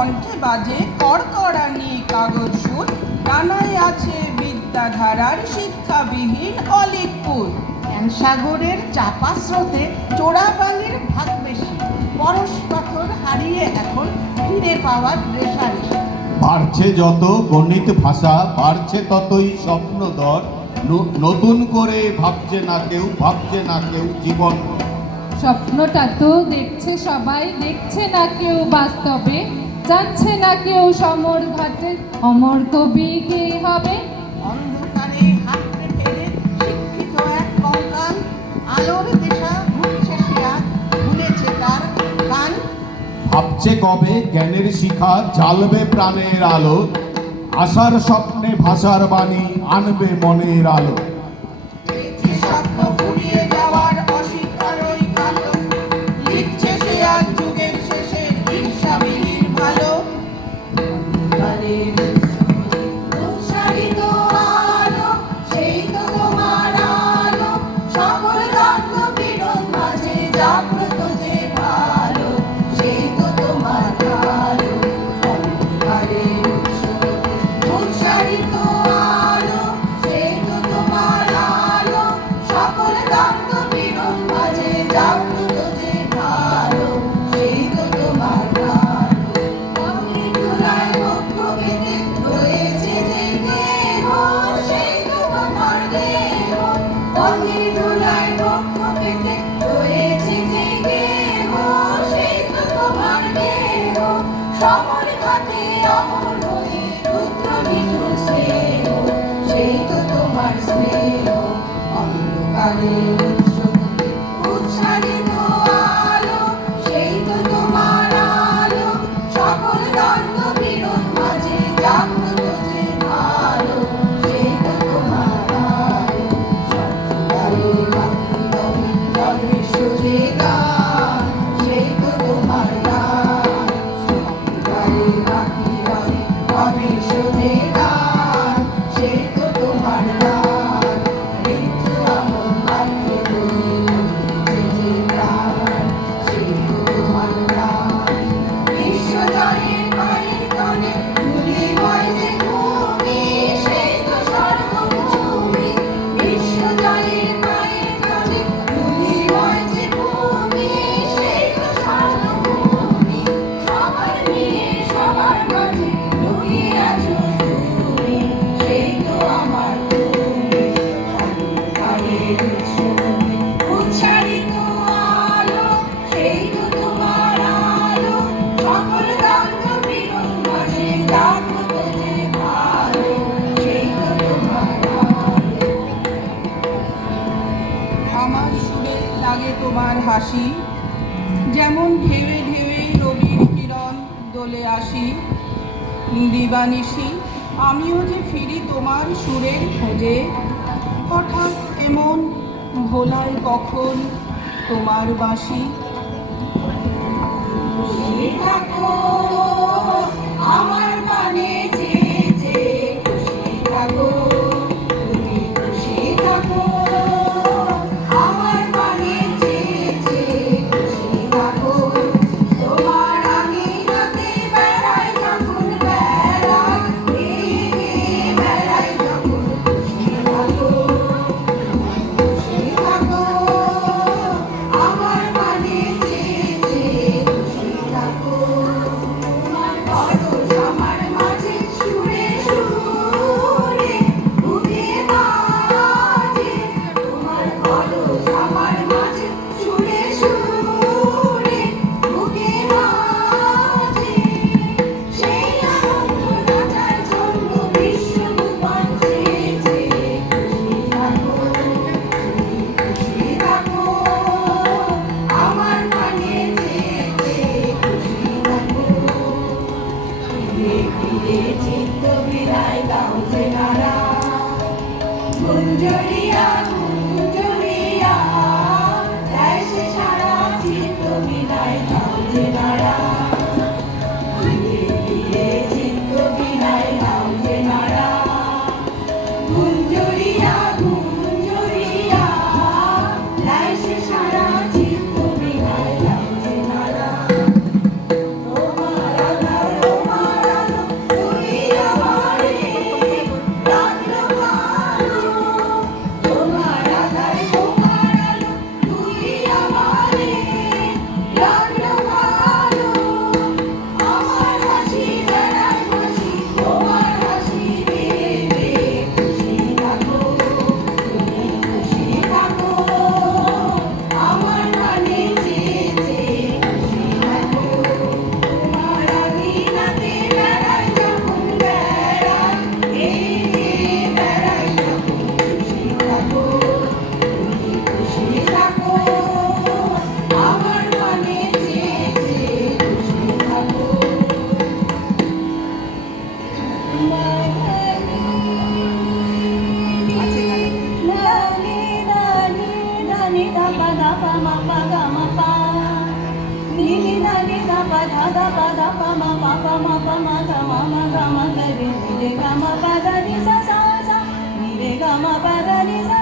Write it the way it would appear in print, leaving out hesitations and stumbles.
কণ্ঠে বাজে কড়কড়ানি কাগজ সুর, ডানায় আছে বিদ্যাধারার শিক্ষাবিহীন অলিকপুর। সাগরের চাপা স্রোতে চোরাবালির ভাগ বেশি, পরশ পাথর হারিয়ে এখন ফিরে পাওয়ার রেশারেশি। বাড়ছে যত গণিত ভাষা, বাড়ছে ততই স্বপ্নদর, নতুন করে ভাবছে না কেউ জীবন। স্বপ্নটা তো দেখছে সবাই, দেখছে না কেউ বাস্তবে, জানছে না কেউ সমর ঘাটে অমর কবি কে হবে। অন্ধকারে হাতড়ে ফেলে শিক্ষিত এক কঙ্কাল, আলোর দিশা ঘুরছে শিয়ার, ভুলেছে তার গান। ভাবছে কবে জ্ঞানের শিখা জ্বালবে প্রাণের আলো, আশার স্বপ্নে ভাষার বাণী আনবে মনের আলো। দেখছে স্বপ্ন ফুরিয়ে যাওয়ার অস্বীকারই কালো, লিখছে সে আজ যুগের শেষে ঈর্ষাবিহীন ভালো। উৎসারিত আলো, সেই তো তোমার আলো, সকল দ্বন্দ্ব পীড়ন মাঝে জাগ্রত যে ভালো, সেই তো তোমার আলো। অন্ধকারের উৎসারিত আলো, সেই তো তোমার আলো, সকল দ্বন্দ্ব পীড়ন মাঝে জাগ্রত যে ভালো, সেই তো তোমার আলো। অগ্নির চুলায় বক্ষ পেতে রয়েছে যে দেহ, সেই তো তোমার দেহ। অগ্নির চুলায় বক্ষ পেতে রয়েছে যে দেহ, সেই তো তোমার দেহ। সমর ঘাটে অমর হয়ে রুদ্র নিঠুর স্নেহ, সেই তো তোমার স্নেহ। অন্ধকারের উৎসবতে উৎসারিত আলো, সেই তো তোমার আলো, সকল দ্বন্দ্ব পীড়ন মাঝে জাগ্রত যে ভালো, সেই তো তোমার আলো। সত্যিকারের বাকি অদৃশ্য যে গান, সেই তো তোমার গান। সত্যিকারের বাকি অদৃশ্য যে গান, সেই তো তোমার গান। ঋতু আমন বাক্যে তুমি যে প্রাণ, সেই তো তোমার গান। বিশ্বজয়ের পায়ের তলে ধূলিময় যে ভূমি, সেই তো স্বর্গভূমি। বিশ্বজয়ের পায়ের তলে ধূলিময় যে ভূমি, সেই তো স্বর্গভূমি। সবার নিয়ে সবার মাঝে লুকিয়ে আছো তুমি, সেই তো আমার তুমি। অন্ধকারের উৎসবতে উৎসারিত আলো, সেই তো তোমার আলো, সকল দ্বন্দ্ব পীড়ন মাঝে জাগ্রত যে ভালো, সেই তো তোমার আলো। আমার সুরে লাগে তোমার হাসি, যেমন ঢেউে ঢেউে রবির কিরণ দোলে আসি। দিবানিশি আমিও যে ফিরি তোমার সুরের খোঁজে, হঠাৎ এমন ভোলায় কখন তোমার বাঁশি। খুশি থাকো আমার প্রাণে যে যে, খুশি থাকো তুমি, খুশি থাকো আমার প্রাণে যে যে, খুশি থাকো। তোমার আঙিনাতে বেড়াই যখন বেড়া, বেড়াই যখন, খুশি থাকো খুশি থাকো আমার প্রাণে যে যে, খুশি থাকো। তোমার পরশ আমার মাঝে da pa ma pa ga ma pa. Ni ni da pa da pa ma pa ga ma ga ma ga re ni re ga ma pa da ni sa sa sa ni re ga ma pa da ni sa